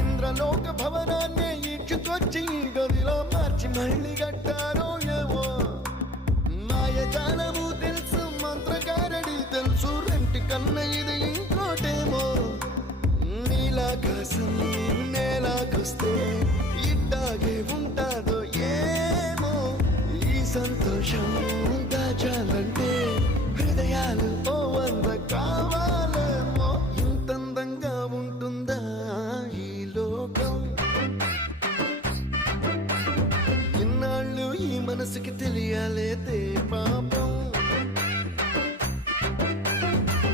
ఇంద్రలోక భవనాన్ని ఈడ్చుకొచ్చి గదిలో మార్చి మళ్ళీ కట్టారో ఏమో మాయజాలము తెలుసు మంత్రగారడి తెలుసు రెంటి కన్న ఇది ఇంకోటేమో నీలాకాశం నేలాకొస్తే ఇట్టాగే ఉంటాదో ఏమో ఈ సంతోషం దాచాలంటే హృదయాలు